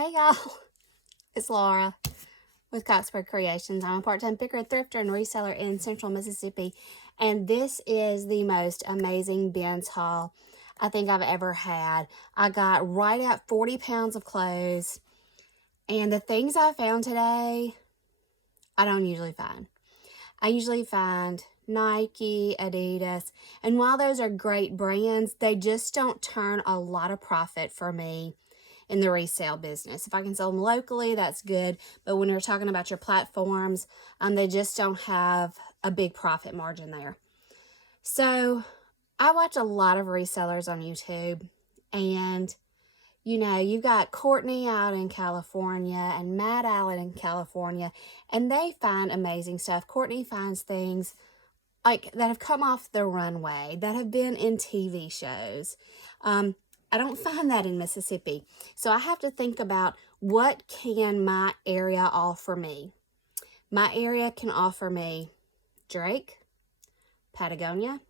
Hey y'all, it's Laura with Coxburg Creations. I'm a part-time picker, thrifter, and reseller in Central Mississippi, and this is the most amazing bins haul I think I've ever had. I got right at 40 pounds of clothes, and the things I found today, I don't usually find. I usually find Nike, Adidas, and while those are great brands, they just don't turn a lot of profit for me in the resale business. If I can sell them locally, that's good. But when you're talking about your platforms, they just don't have a big profit margin there. So I watch a lot of resellers on YouTube, and you know, you got Courtney out in California and Matt out in California, and they find amazing stuff. Courtney finds things like that have come off the runway, that have been in TV shows. I don't find that in Mississippi. So I have to think about, what can my area offer me? My area can offer me Drake, Patagonia,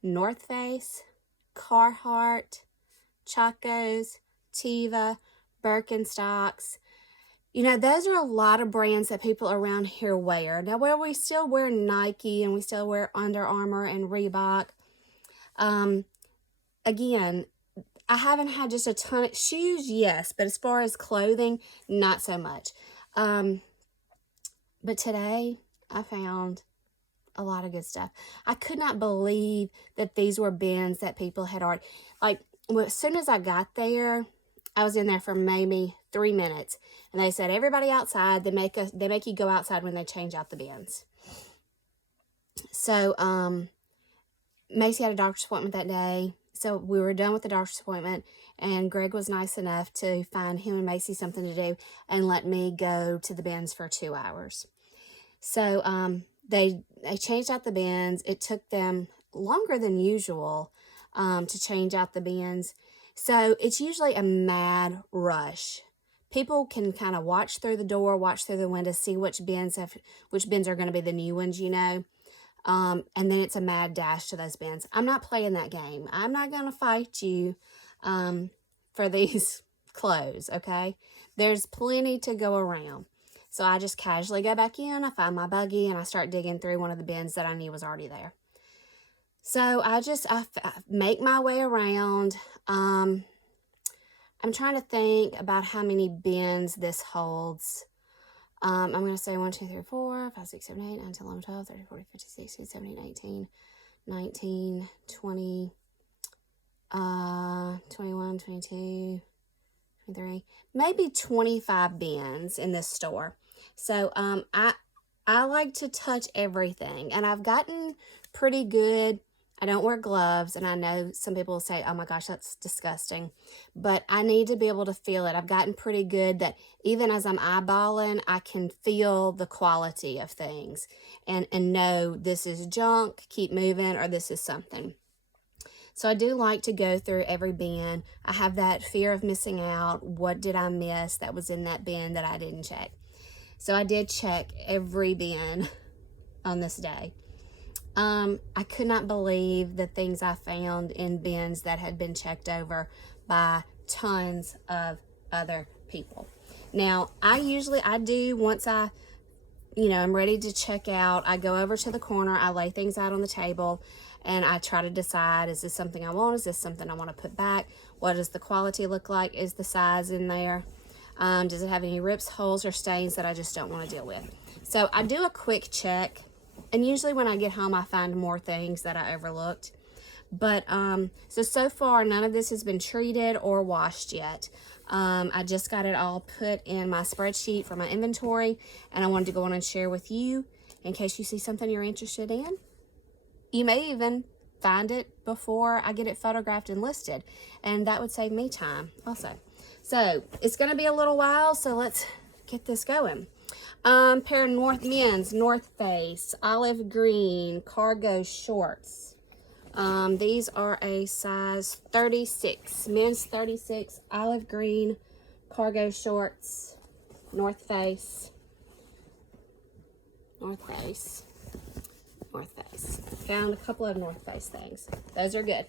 North Face, Carhartt, Chacos, Teva, Birkenstocks. You know, those are a lot of brands that people around here wear. Now, where we still wear Nike and we still wear Under Armour and Reebok. Again, I haven't had just a ton of shoes, yes, but as far as clothing, not so much. But today I found a lot of good stuff. I could not believe that these were bins that people had already, like, well, as soon as I got there, I was in there for maybe 3 minutes, and they said, everybody outside. They make you go outside when they change out the bins. So Macy had a doctor's appointment that day. So we were done with the doctor's appointment, and Greg was nice enough to find him and Macy something to do and let me go to the bins for 2 hours. So they changed out the bins. It took them longer than usual to change out the bins. So it's usually a mad rush. People can kind of watch through the door, watch through the window, see which bins are going to be the new ones, you know. And then it's a mad dash to those bins. I'm not playing that game. I'm not going to fight you for these clothes, okay? There's plenty to go around. So I just casually go back in, I find my buggy, and I start digging through one of the bins that I knew was already there. So I make my way around. I'm trying to think about how many bins this holds. I'm going to say 1, 2, 3, 4, 5, 6, 7, 8, 9, 10, 11, 12, 13, 14, 15, 16, 17, 18, 19, 20, 21, 22, 23, maybe 25 bins in this store. So I like to touch everything, and I've gotten pretty good. I don't wear gloves, and I know some people will say, oh my gosh, that's disgusting. But I need to be able to feel it. I've gotten pretty good that even as I'm eyeballing, I can feel the quality of things and know this is junk, keep moving, or this is something. So I do like to go through every bin. I have that fear of missing out. What did I miss that was in that bin that I didn't check? So I did check every bin on this day. I could not believe the things I found in bins that had been checked over by tons of other people. Now, I do, once I'm ready to check out, I go over to the corner, I lay things out on the table, and I try to decide, is this something I want? Is this something I want to put back? What does the quality look like? Is the size in there? Does it have any rips, holes, or stains that I just don't want to deal with? So I do a quick check. And usually when I get home, I find more things that I overlooked. But so far, none of this has been treated or washed yet. I just got it all put in my spreadsheet for my inventory, and I wanted to go on and share with you in case you see something you're interested in. You may even find it before I get it photographed and listed, and that would save me time also. So it's going to be a little while, so let's get this going. Pair of men's North Face olive green cargo shorts. These are a size 36, men's 36 olive green cargo shorts. North Face. Found a couple of North Face things. Those are good.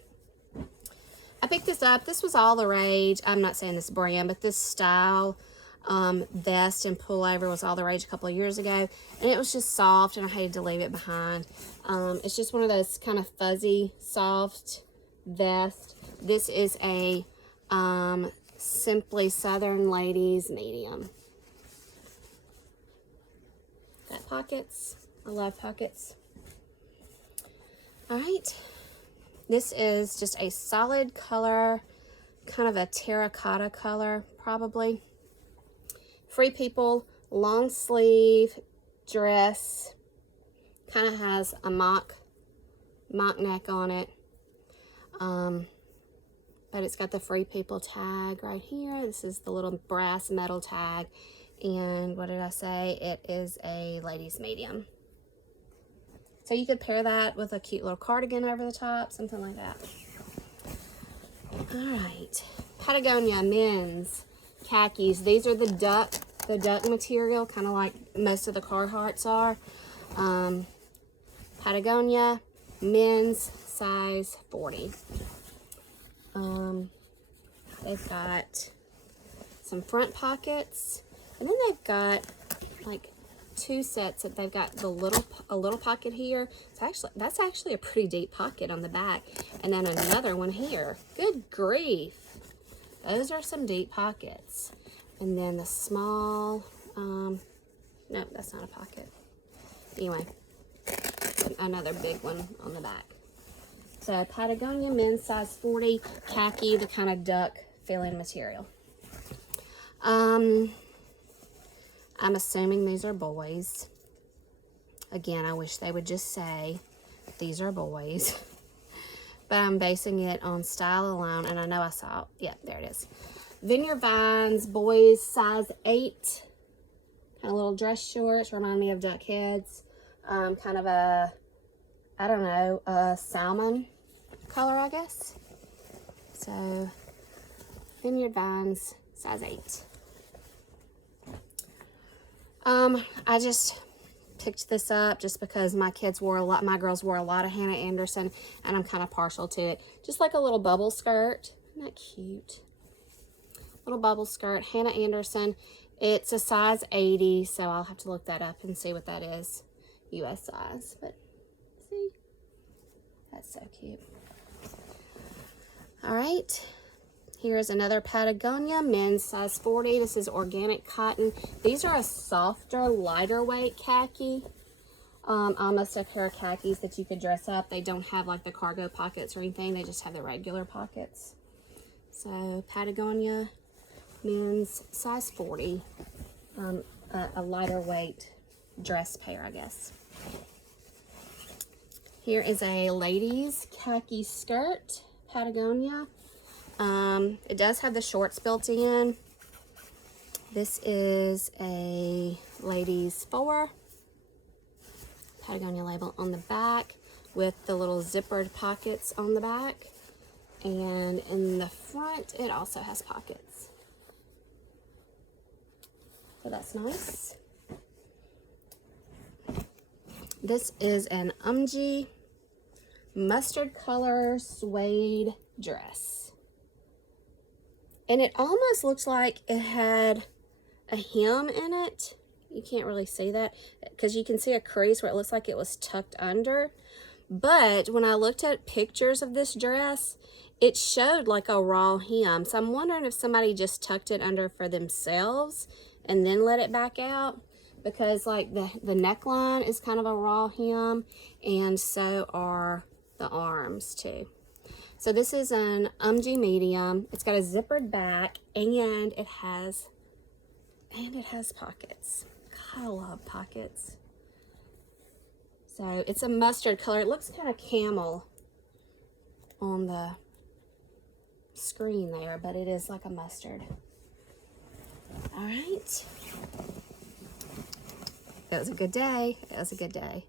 I picked this up. This was all the rage. I'm not saying this brand, but this style vest and pullover was all the rage a couple of years ago. And it was just soft, and I hated to leave it behind. It's just one of those kind of fuzzy, soft vest. This is a Simply Southern Ladies medium. Got pockets. I love pockets. All right. This is just a solid color, kind of a terracotta color, probably. Free People, long sleeve dress. Kind of has a mock neck on it. But it's got the Free People tag right here. This is the little brass metal tag. And what did I say? It is a ladies medium. So you could pair that with a cute little cardigan over the top, something like that. All right, Patagonia men's khakis. These are the duck material, kind of like most of the Carhartts are. Patagonia men's size 40. They've got some front pockets, and then they've got like two sets that they've got a little pocket here. That's actually a pretty deep pocket on the back, and then another one here. Good grief, those are some deep pockets. And then the small no, that's not a pocket. Anyway, another big one on the back. So Patagonia men's size 40, khaki, the kind of duck feeling material. I'm assuming these are boys. Again, I wish they would just say these are boys. But I'm basing it on style alone, and I know I saw, yeah, there it is. Vineyard Vines, boys, size 8. Kind of little dress shorts, remind me of duck heads. Kind of a, I don't know, a salmon color, I guess. So, Vineyard Vines, size 8. I just picked this up just because my girls wore a lot of Hannah Anderson, and I'm kind of partial to it. Just like a little bubble skirt. Isn't that cute? Little bubble skirt, Hannah Anderson. It's a size 80, so I'll have to look that up and see what that is, US size. But see, that's so cute. All right. Here's another Patagonia, men's size 40. This is organic cotton. These are a softer, lighter weight khaki. Almost a pair of khakis that you could dress up. They don't have like the cargo pockets or anything. They just have the regular pockets. So Patagonia, men's size 40. A lighter weight dress pair, I guess. Here is a ladies khaki skirt, Patagonia. It does have the shorts built in. This is a ladies 4. Patagonia label on the back with the little zippered pockets on the back. And in the front, it also has pockets. So that's nice. This is an Umgee mustard color suede dress. And it almost looks like it had a hem in it. You can't really see that because you can see a crease where it looks like it was tucked under. But when I looked at pictures of this dress, it showed like a raw hem. So I'm wondering if somebody just tucked it under for themselves and then let it back out, because like the neckline is kind of a raw hem, and so are the arms too. So this is an Umgee medium. It's got a zippered back, and it has pockets. God, I love pockets. So it's a mustard color. It looks kind of camel on the screen there, but it is like a mustard. All right. It was a good day. It was a good day.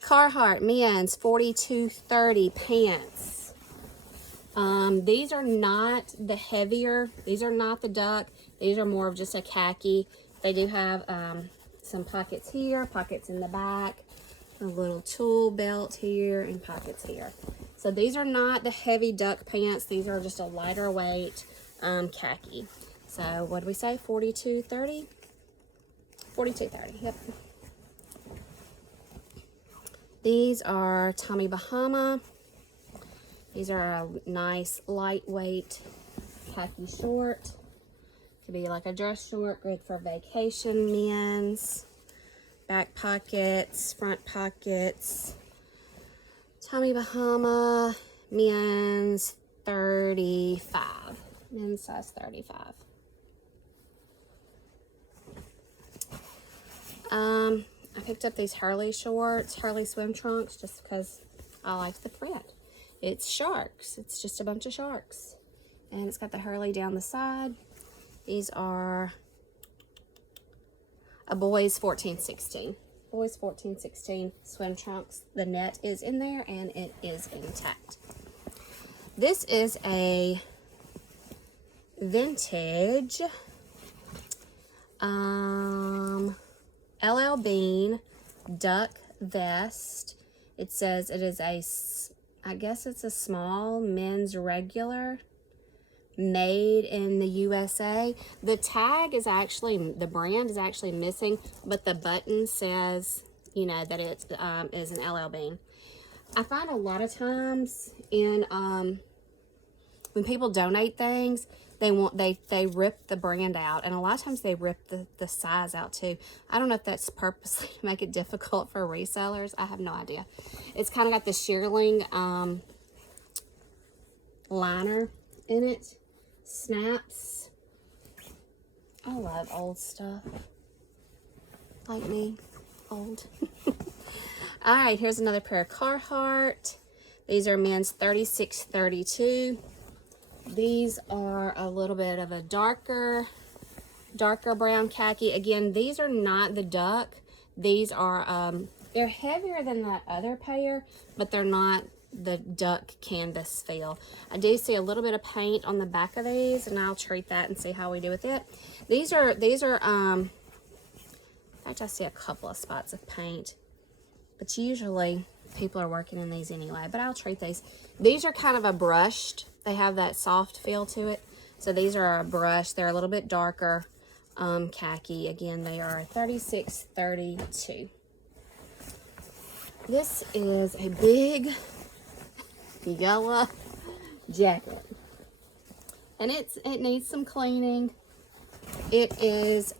Carhartt men's 4230 pants. These are not the heavier. These are not the duck. These are more of just a khaki. They do have some pockets here, pockets in the back, a little tool belt here, and pockets here. So these are not the heavy duck pants. These are just a lighter weight khaki. So what do we say? $42.30? $42.30, yep. These are Tommy Bahama. These are a nice lightweight khaki short. Could be like a dress short, good for vacation, men's. Back pockets, front pockets. Tommy Bahama, men's 35. Men's size 35. I picked up these Hurley shorts, Hurley swim trunks, just because I like the print. It's sharks. It's just a bunch of sharks. And it's got the Hurley down the side. These are a boys 14-16. Boys 14-16 swim trunks. The net is in there and it is intact. This is a vintage LL Bean duck vest. It says it is a, I guess it's a small men's regular, made in the USA. The tag is actually, the brand is actually missing, but the button says, you know, that it is an LL Bean. I find a lot of times in when people donate things, they rip the brand out, and a lot of times they rip the size out too. I don't know if that's purposely to make it difficult for resellers. I have no idea. It's kind of got the shearling liner in it. Snaps. I love old stuff. Like me, old. All right, here's another pair of Carhartt. These are men's 36-32. These are a little bit of a darker brown khaki. Again, these are not the duck. These are, they're heavier than that other pair, but they're not the duck canvas feel. I do see a little bit of paint on the back of these, and I'll treat that and see how we do with it. These are in fact, I see a couple of spots of paint, but usually people are working in these anyway, but I'll treat these. These are kind of a brushed, they have that soft feel to it. So these are a brush. They're a little bit darker khaki. Again, they are 36-32. This is a big yellow jacket, and it needs some cleaning. It is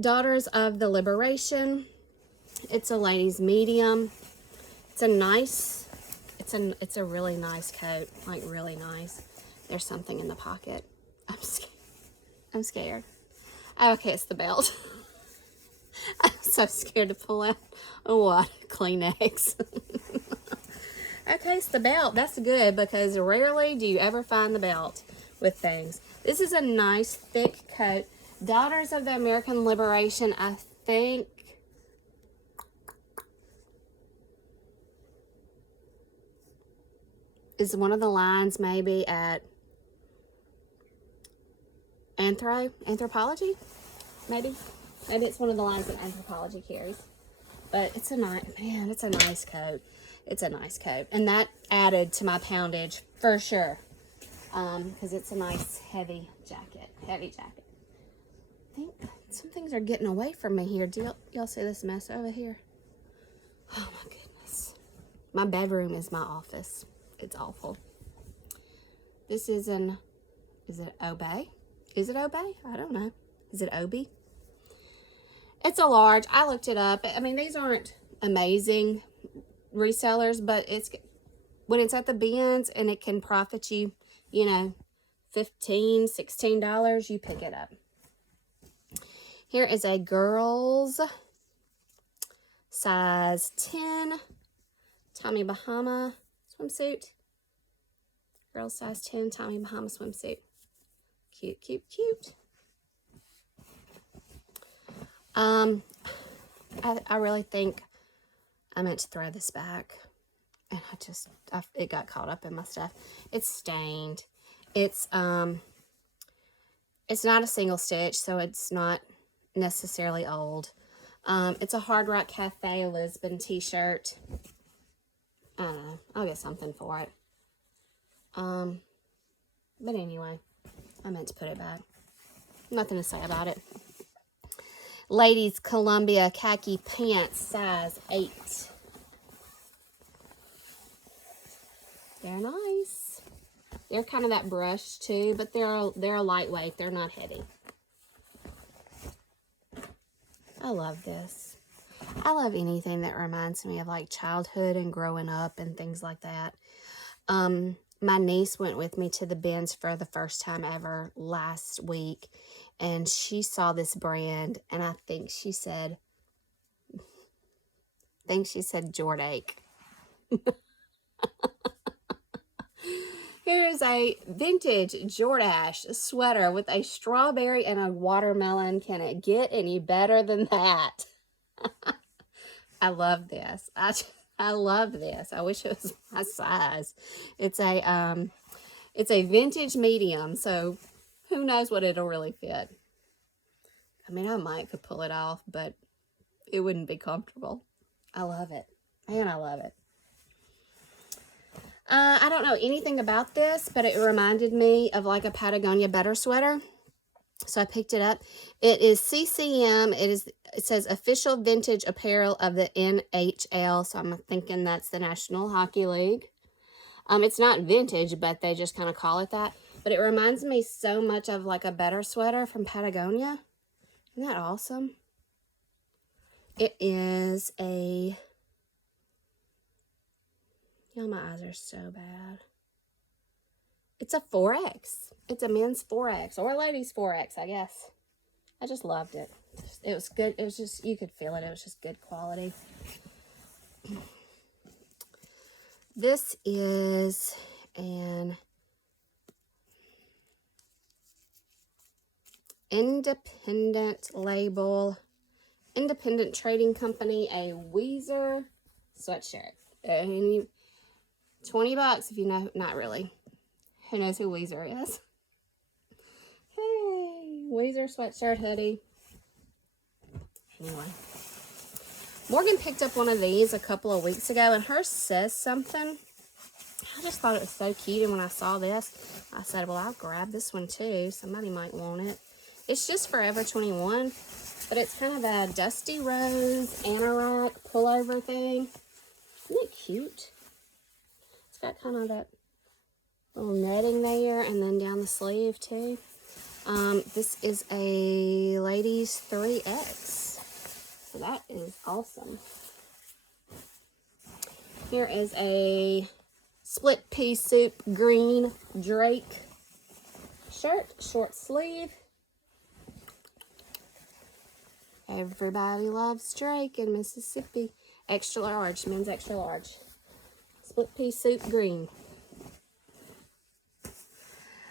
Daughters of the Liberation. It's a ladies medium. It's a nice, it's a really nice coat, like really nice. There's something in the pocket. I'm scared. Oh, okay, it's the belt. I'm so scared to pull out a wad of Kleenex. Okay, it's the belt. That's good, because rarely do you ever find the belt with things. This is a nice thick coat. Daughters of the American Liberation, I think. Is one of the lines maybe at Anthropology? Maybe it's one of the lines that Anthropology carries. But it's a nice, man, it's a nice coat. It's a nice coat. And that added to my poundage for sure. Because it's a nice heavy jacket. I think some things are getting away from me here. Do y'all see this mess over here? Oh my goodness. My bedroom is my office. It's awful. This is is it Obey? Is it Obey? I don't know. Is it Obi? It's a large. I looked it up. I mean, these aren't amazing resellers, but when it's at the bins and it can profit you, you know, $15, $16, you pick it up. Here is a girl's size 10 Tommy Bahama swimsuit. Girl's size 10 Tommy Bahama swimsuit. Cute, cute, cute. I really think I meant to throw this back, and it got caught up in my stuff. It's stained. It's not a single stitch, so it's not necessarily old. It's a Hard Rock Cafe Lisbon t-shirt. I don't know. I'll get something for it. But anyway, I meant to put it back. Nothing to say about it. Ladies Columbia khaki pants, size 8. They're nice. They're kind of that brush too, but they're lightweight. They're not heavy. I love this. I love anything that reminds me of like childhood and growing up and things like that. My niece went with me to the bins for the first time ever last week, and she saw this brand, and I think she said Jordake. Here is a vintage Jordache sweater with a strawberry and a watermelon. Can it get any better than that? I love this. I love this. I wish it was my size. It's a vintage medium, so who knows what it'll really fit. I mean, I could pull it off, but it wouldn't be comfortable. I love it. Man, I love it. I don't know anything about this, but it reminded me of like a Patagonia better sweater. So I picked it up. It is CCM. It says official vintage apparel of the NHL. So I'm thinking that's the National Hockey League. It's not vintage, but they just kind of call it that. But it reminds me so much of like a better sweater from Patagonia. Isn't that awesome? It is a... You know, my eyes are so bad. It's a 4X. It's a men's 4X or a ladies 4X, I guess. I just loved it. It was good. It was just, you could feel it. It was just good quality. This is an independent label, independent trading company, a Weezer sweatshirt. 20 bucks if you know, not really. Who knows who Weezer is? Hey, Weezer sweatshirt hoodie. Anyway. Morgan picked up one of these a couple of weeks ago, and hers says something. I just thought it was so cute, and when I saw this, I said, well, I'll grab this one too. Somebody might want it. It's just Forever 21, but it's kind of a dusty rose anorak pullover thing. Isn't it cute? It's got kind of that little netting there, and then down the sleeve too. This is a ladies 3X. So that is awesome. Here is a split pea soup green Drake shirt, short sleeve. Everybody loves Drake in Mississippi. Extra large, men's extra large. Split pea soup green.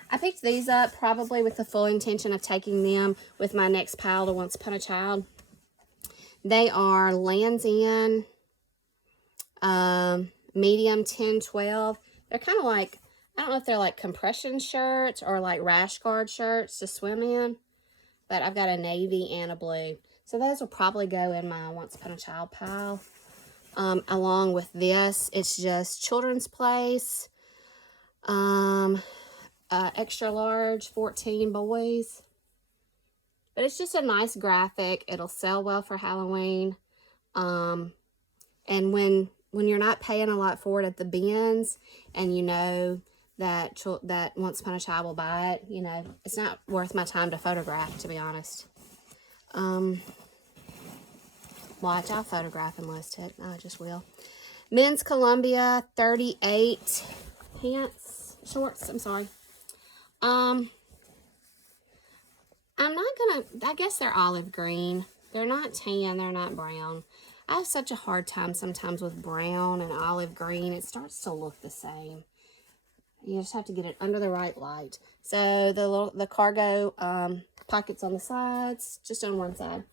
I picked these up probably with the full intention of taking them with my next pile to Once Upon a Child. They are Lands' End, medium 10-12. They're kind of like, I don't know if they're like compression shirts or like rash guard shirts to swim in, but I've got a navy and a blue. So those will probably go in my Once Upon a Child pile. Along with this, it's just Children's Place, extra large, 14 boys. But it's just a nice graphic. It'll sell well for Halloween. And when you're not paying a lot for it at the bins, and you know that Once Upon a Child will buy it, you know, it's not worth my time to photograph, to be honest. Watch, I'll photograph and list it. I just will. Men's Columbia 38 shorts, I'm sorry. I'm not gonna, I guess they're olive green. They're not tan, they're not brown. I have such a hard time sometimes with brown and olive green. It starts to look the same. You just have to get it under the right light. So the cargo pockets on the sides, just on one side.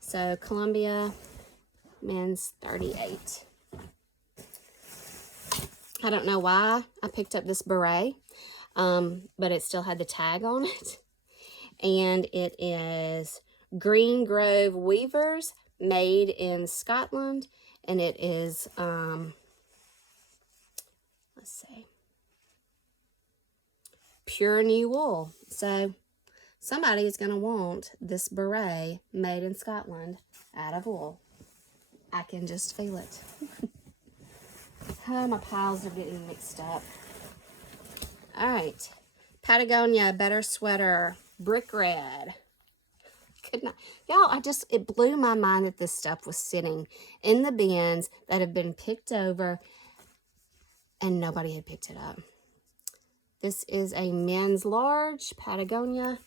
So Columbia men's 38. I don't know why I picked up this beret, but it still had the tag on it. And it is Green Grove Weavers, made in Scotland. And it is let's see, pure new wool. So somebody is going to want this beret made in Scotland out of wool. I can just feel it. Oh, my piles are getting mixed up. All right. Patagonia Better Sweater, brick red. Could not, y'all, it blew my mind that this stuff was sitting in the bins that have been picked over and nobody had picked it up. This is a men's large Patagonia,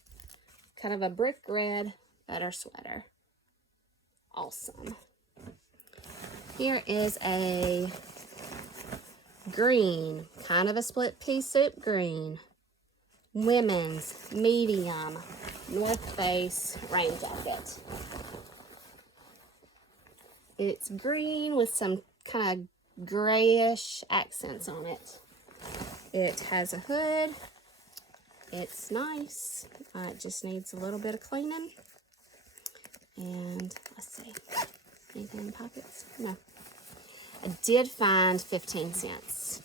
kind of a brick red better sweater. Awesome. Here is a green, kind of a split pea soup green, women's medium North Face rain jacket. It's green with some kind of grayish accents on it. It has a hood. It's nice. It just needs a little bit of cleaning. And let's see, anything in the pockets? No. I did find 15 cents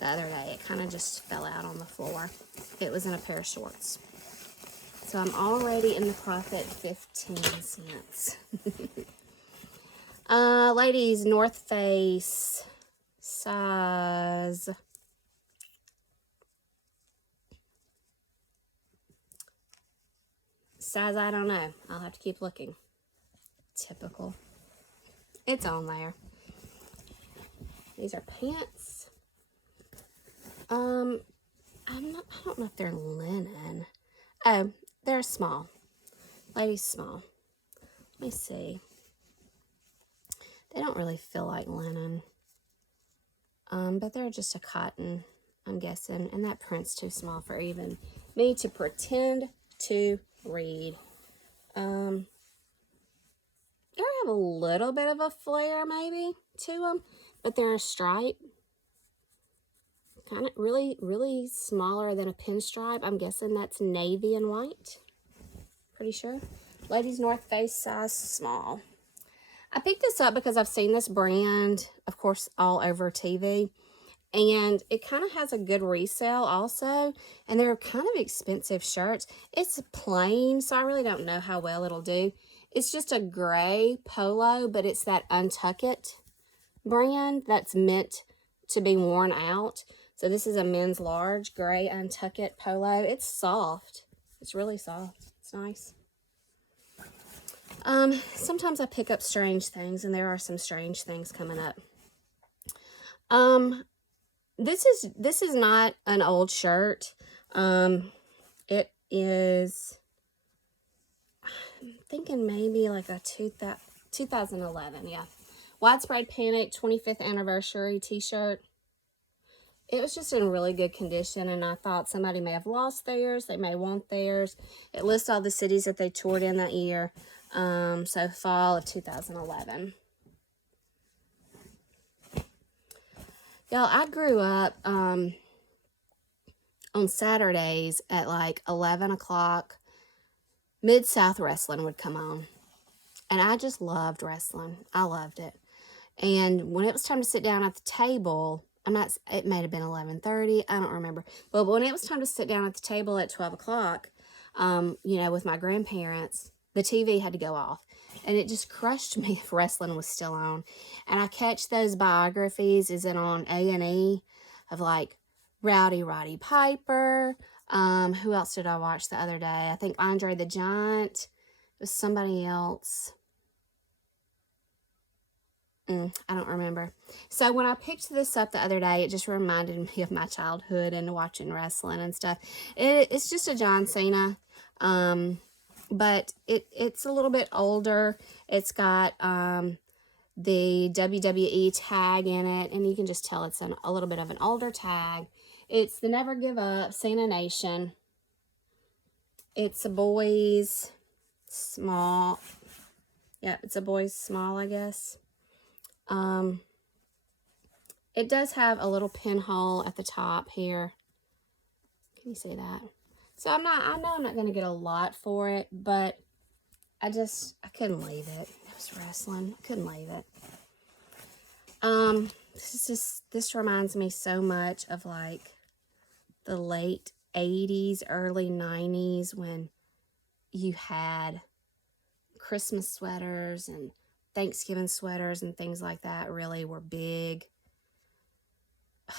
the other day. It kind of just fell out on the floor. It was in a pair of shorts. So I'm already in the profit, 15 cents. Ladies, North Face, size I don't know. I'll have to keep looking. Typical. It's on there. These are pants. I don't know if they're linen. Oh, they're small. Ladies small. Let me see. They don't really feel like linen. But they're just a cotton, I'm guessing. And that print's too small for even me to pretend to read. They have a little bit of a flare maybe to them, but they're a stripe. Kind of really smaller than a pinstripe. I'm guessing that's navy and white. Pretty sure. Ladies North Face, size small. I picked this up because I've seen this brand, of course, all over TV. And it kind of has a good resale also. And they're kind of expensive shirts. It's plain, so I really don't know how well it'll do. It's just a gray polo, but it's that Untuckit brand that's meant to be worn out. So this is a men's large gray Untuckit polo. It's soft. It's really soft. It's nice. Sometimes I pick up strange things, and there are some strange things coming up. This is not an old shirt. It is, I'm thinking maybe like a 2011, yeah. Widespread Panic 25th anniversary t-shirt. It was just in really good condition, and I thought somebody may have lost theirs. They may want theirs. It lists all the cities that they toured in that year. So fall of 2011. Y'all, I grew up on Saturdays at like 11 o'clock. Mid-South Wrestling would come on. And I just loved wrestling. I loved it. And when it was time to sit down at the table, it may have been 11:30, I don't remember. But when it was time to sit down at the table at 12 o'clock, with my grandparents, the TV had to go off. And it just crushed me if wrestling was still on. And I catch those biographies, is it on A&E, of like Roddy Piper. Who else did I watch the other day? I think Andre the Giant. It was somebody else. I don't remember. So when I picked this up the other day, it just reminded me of my childhood and watching wrestling and stuff. It's just a John Cena. But it's a little bit older. It's got the WWE tag in it, and you can just tell it's a little bit of an older tag. It's the Never Give Up, Cena Nation. It's a boys small. Yeah, it's a boys small, I guess. It does have a little pinhole at the top here. Can you see that? So I know I'm not going to get a lot for it, but I couldn't leave it. It was wrestling. I couldn't leave it. this reminds me so much of like the late 80s, early 90s when you had Christmas sweaters and Thanksgiving sweaters and things like that really were big. I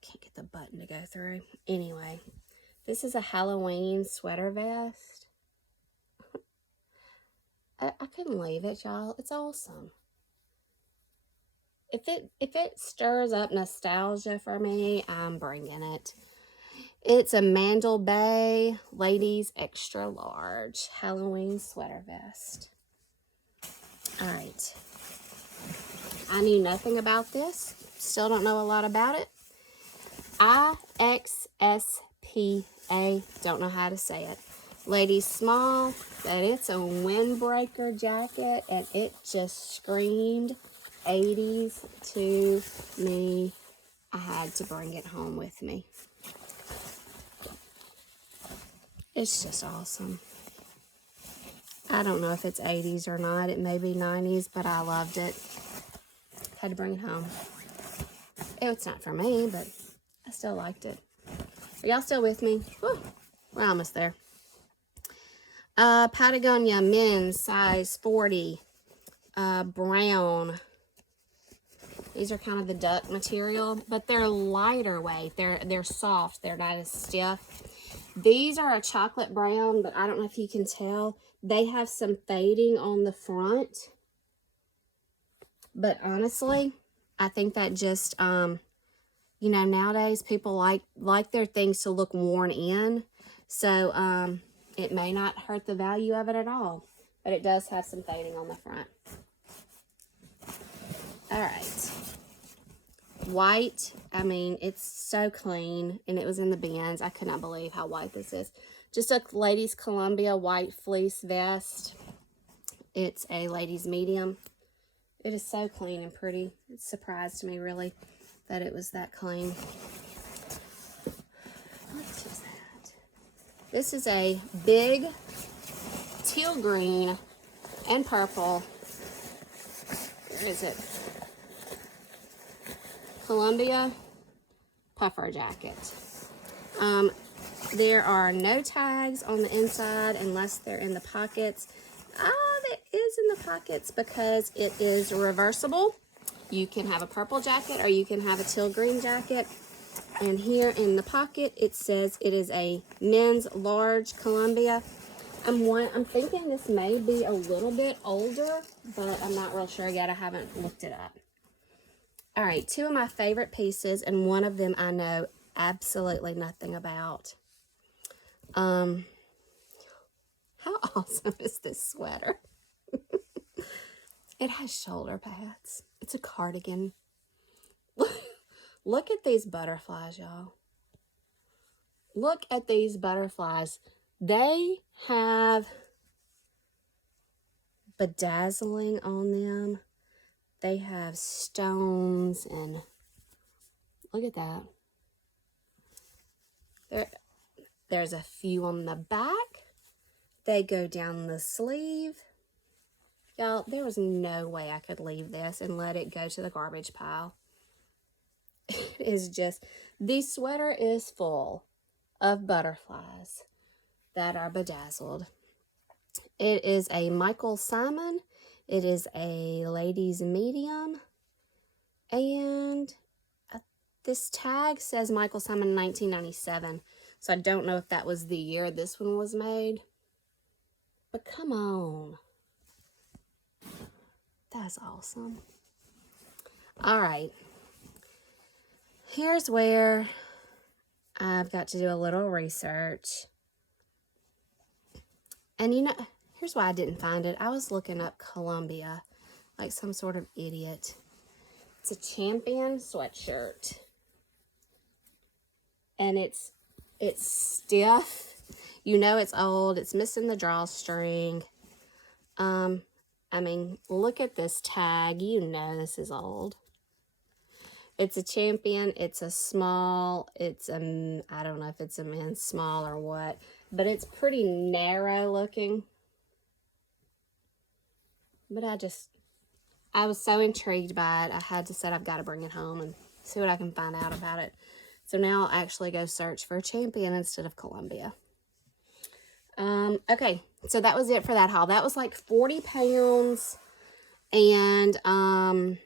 can't get the button to go through. Anyway, this is a Halloween sweater vest. I couldn't leave it, y'all. It's awesome. If it stirs up nostalgia for me, I'm bringing it. It's a Mandel Bay ladies extra large Halloween sweater vest. All right. I knew nothing about this. Still don't know a lot about it. IXSPA. Don't know how to say it. Ladies small, but it's a windbreaker jacket, and it just screamed 80s to me. I had to bring it home with me. It's just awesome. I don't know if it's 80s or not. It may be 90s, but I loved it. Had to bring it home. It's not for me, but I still liked it. Are y'all still with me? Whew, we're almost there. Patagonia men's size 40. Brown. These are kind of the duck material, but they're lighter weight. They're soft. They're not as stiff. These are a chocolate brown, but I don't know if you can tell. They have some fading on the front. But honestly, I think that just, you know, nowadays people like their things to look worn in. So, it may not hurt the value of it at all. But it does have some fading on the front. All right. White, I mean, it's so clean, and it was in the bins. I could not believe how white this is. Just a ladies Columbia white fleece vest. It's a ladies medium. It is so clean and pretty. It surprised me, really, that it was that clean. What is that? This is a big teal green and purple. Where is it? Columbia puffer jacket. There are no tags on the inside unless they're in the pockets. It is in the pockets because it is reversible. You can have a purple jacket or you can have a teal green jacket. And here in the pocket, it says it is a men's large Columbia. I'm thinking this may be a little bit older, but I'm not real sure yet. I haven't looked it up. All right, two of my favorite pieces, and one of them I know absolutely nothing about. How awesome is this sweater? It has shoulder pads. It's a cardigan. Look at these butterflies, y'all. Look at these butterflies. They have bedazzling on them. They have stones, and look at that. There's a few on the back. They go down the sleeve. Y'all, there was no way I could leave this and let it go to the garbage pile. It is just, the sweater is full of butterflies that are bedazzled. It is a Michael Simon. It is a ladies medium. And this tag says Michael Simon 1997. So I don't know if that was the year this one was made. But come on. That's awesome. All right. Here's where I've got to do a little research. And you know, here's why I didn't find it. I was looking up Columbia like some sort of idiot. It's a Champion sweatshirt. And it's stiff. You know it's old. It's missing the drawstring. I mean, look at this tag. You know this is old. It's a Champion. It's a small. It's a, I don't know if it's a men's small or what, but it's pretty narrow looking. But I was so intrigued by it, I had to say I've got to bring it home and see what I can find out about it. So now I'll actually go search for a Champion instead of Columbia. Okay, so that was it for that haul. That was like 40 pounds, and I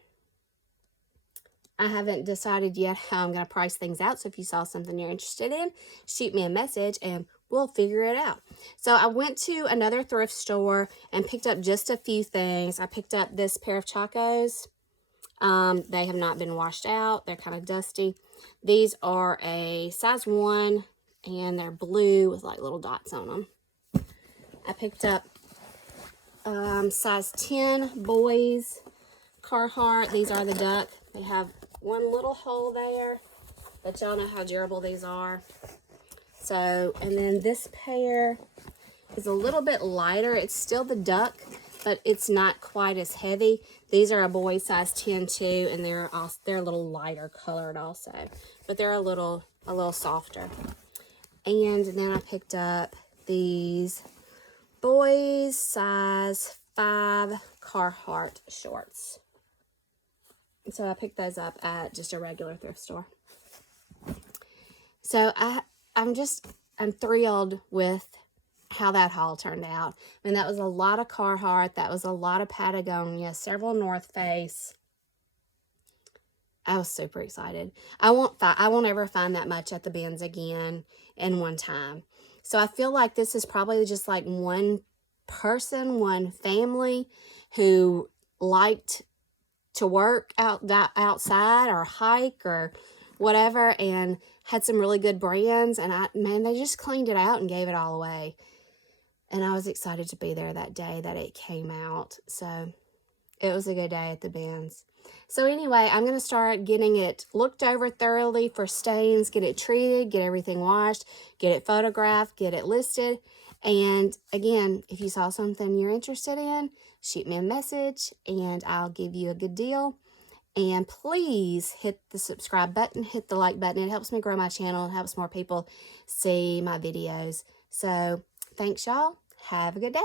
haven't decided yet how I'm going to price things out. So if you saw something you're interested in, shoot me a message and we'll figure it out. So I went to another thrift store and picked up just a few things. I picked up this pair of Chacos. They have not been washed out. They're kind of dusty. These are a size 1, and they're blue with like little dots on them. I picked up size 10 boys Carhartt. These are the duck. They have one little hole there, but y'all know how durable these are. So, and then this pair is a little bit lighter. It's still the duck, but it's not quite as heavy. These are a boy size 10 too, and they're a little lighter colored also, but they're a little softer. And then I picked up these boys size 5 Carhartt shorts. So I picked those up at just a regular thrift store. So I'm thrilled with how that haul turned out. I mean, that was a lot of Carhartt. That was a lot of Patagonia, several North Face. I was super excited. I won't ever find that much at the bins again in one time. So I feel like this is probably just like one person, one family who liked to work outside or hike or whatever, and had some really good brands, and man, they just cleaned it out and gave it all away. And I was excited to be there that day that it came out. So it was a good day at the bins. So anyway, I'm going to start getting it looked over thoroughly for stains, get it treated, get everything washed, get it photographed, get it listed. And again, if you saw something you're interested in, shoot me a message and I'll give you a good deal. And please hit the subscribe button, hit the like button. It helps me grow my channel and helps more people see my videos. So thanks, y'all. Have a good day.